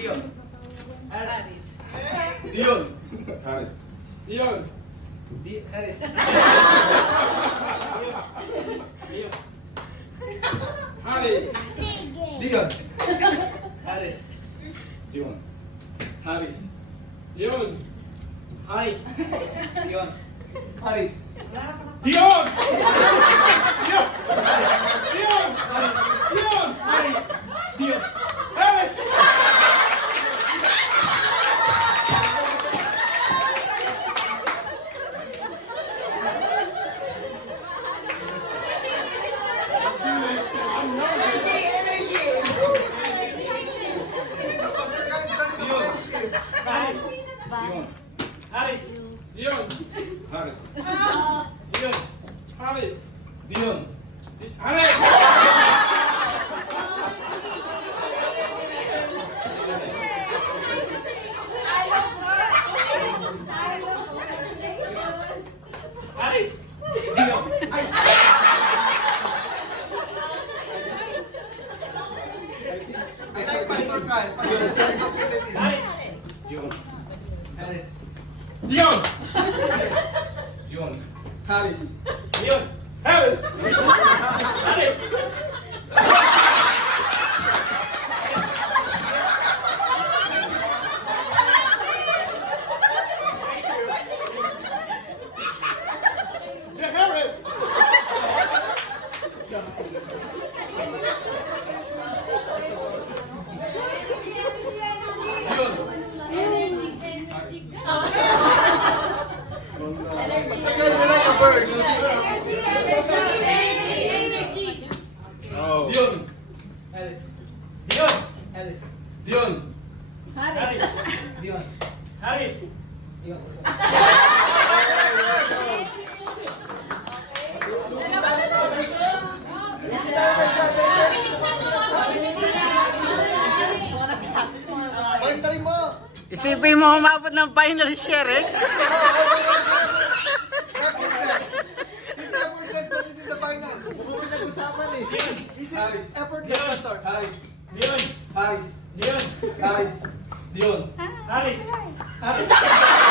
Dion. Harris. Dion. Harris. Dion. Harris. Dion. Harris. Dion. Harris. Dion. Harris. Dion. Harris. Dion. Harris. Dion! Dion! Dion! Dion! Harris. Dion. Harris! Dion. Harris. Dion. Harris. Dion. Harris. Dion. Harris! Harris. Dion. Ay. I like Pastor Kyle. Pastor Kyle. Harris. Dion. Harris. Dion! Dion. Harris. Dion. Harris! Harris. The Harris! Dion. Pastor Kyle, you like a bird. Oh. Dion. Harris. Dion. Harris. Dion. Harris. Dion. Harris. Dion. Pantry mo. Isipin mo umabot ng final share, Rex. He's effortless, but he's in the final. Huwag pinag-usapan eh. He's effortless, Pastor. Harris. Dion. Harris. Dion. Harris. Dion. Harris. Harris.